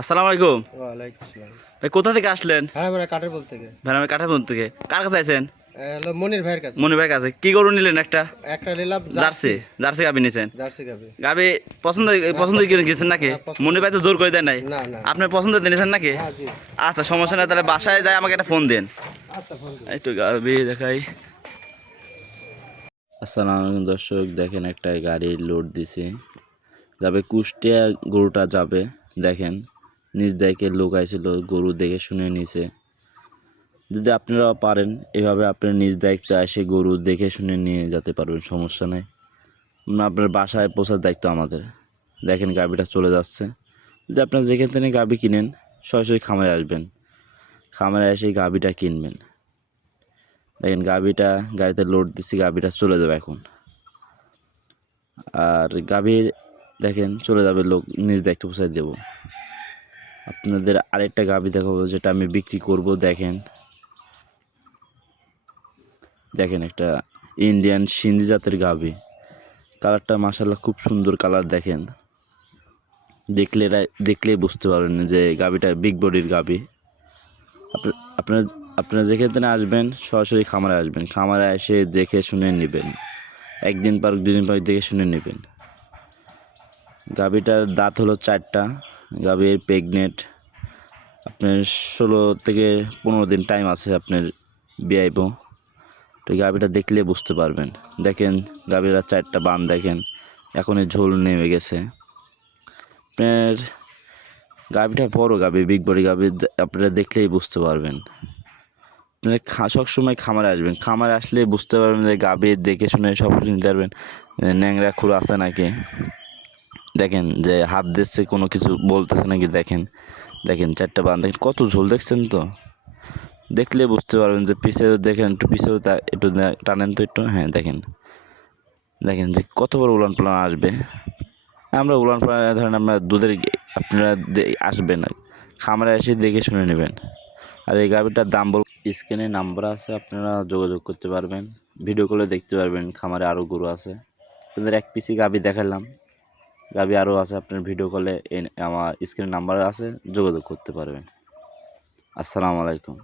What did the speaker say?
আসসালামু আলাইকুম। ওয়ালাইকুম আসসালাম। ভাই কোথা থেকে আসলেন? হ্যাঁ, আমরা কাঠেরপুল থেকে। ভাই আমি কাঠামোর থেকে। কার কাছে আছেন? হলো মনির ভাইয়ের কাছে। মনির ভাইয়ের কাছে। কি গরু নিলেন একটা? একটা নিলাম জার্সি। জার্সি গাভী নিছেন। জার্সি গাভি। গাভী পছন্দ পছন্দ করে গেছেন নাকি? হ্যাঁ, পছন্দ। মনির ভাই তো জোর করে দেন নাই। না না। আপনার পছন্দ নিয়েছেন নাকি? হ্যাঁ জি। আচ্ছা সমস্যা নাই, তাহলে বাসায় যাই আমাকে একটা ফোন দেন। আচ্ছা ফোন দিন। একটু গাভী দেখাই। আসসালামু আলাইকুম দর্শক, দেখেন একটা গাড়ি লোড দিছে, যাবে কুষ্টিয়া। গরুটা যাবে, দেখেন নিজ দেখে লোক আইছিল, গরু দেখে শুনে নিছে। যদি আপনারা পারেন এভাবে আপনার নিজ দায়িত্বে এসে গরু দেখে শুনে নিয়ে যেতে পারবেন, সমস্যা নেই। আপনার বাসায় পৌঁছার দায়িত্ব আমাদের। দেখেন গাভিটা চলে যাচ্ছে। যদি আপনার যেখান থেকে গাভি কিনেন সরাসরি খামারে আসবেন, খামারে এসে গাভিটা কিনবেন। দেখেন গাভিটা গাড়িতে লোড দিচ্ছি, গাভিটা চলে যাবে এখন। আর গাভি দেখেন চলে যাবে, লোক নিজ দায়িত্ব পৌঁছায় দেবো। আপনাদের আরেকটা গাভি দেখাবো যেটা আমি বিক্রি করব। দেখেন দেখেন একটা ইন্ডিয়ান সিন্ধি জাতের গাভি। কালারটা মাশাআল্লাহ খুব সুন্দর কালার। দেখেন দেখলেই বুঝতে পারবেন যে গাভিটা বিগ বডির গাভি। আপনারা আপনারা যেখান থেকে আসবেন সরাসরি খামারে আসবেন, খামারে এসে দেখে শুনে নেবেন। একদিন পর দুদিন পর দেখে শুনে নেবেন। গাভিটার দাঁত হলো 4টা। Gvir pregnant. আপনার 16 থেকে 15 দিন টাইম আছে আপনার বিয়াইব। তো গাভিটা দেখলে বুঝতে পারবেন। দেখেন গাভিটা 4টা বান দেখেন, এখনই ঝোল নেমে গেছে। আপনার গাভিটা বড় গাভি, বিগ বডি গাভি, আপনারা দেখলেই বুঝতে পারবেন। আপনারা সবসময় খামারে আসবেন, খামারে আসলে বুঝতে পারবেন যে গাভি দেখে শুনে সব কিছু নিতে পারবেন। ন্যাংরা খুর আছে নাকি দেখেন, যে হাত দিচ্ছে কোনো কিছু বলতেছে নাকি দেখেন। দেখেন 4টা বান দেখেন, কত ঝোল দেখছেন তো। দেখলে বুঝতে পারবেন যে পিছেও দেখেন, একটু পিছেও একটু টানেন তো একটু। হ্যাঁ দেখেন দেখেন যে কত বড় উলান পালান আসবে। আমরা উলান পালান ধরেন আমরা দুধের আপনারা আসবেন, খামারে এসে দেখে শুনে নেবেন। আর এই গাভিটার দাম স্ক্রিনে নাম্বার আছে, আপনারা যোগাযোগ করতে পারবেন, ভিডিও কলে দেখতে পারবেন। খামারে আরও গরু আছে, আপনাদের এক পিসি গাভি দেখালাম, গাভি আরও আছে। আপনার ভিডিও কলে আমার স্ক্রিনে নাম্বার আছে, যোগাযোগ করতে পারবেন। আসসালামু আলাইকুম।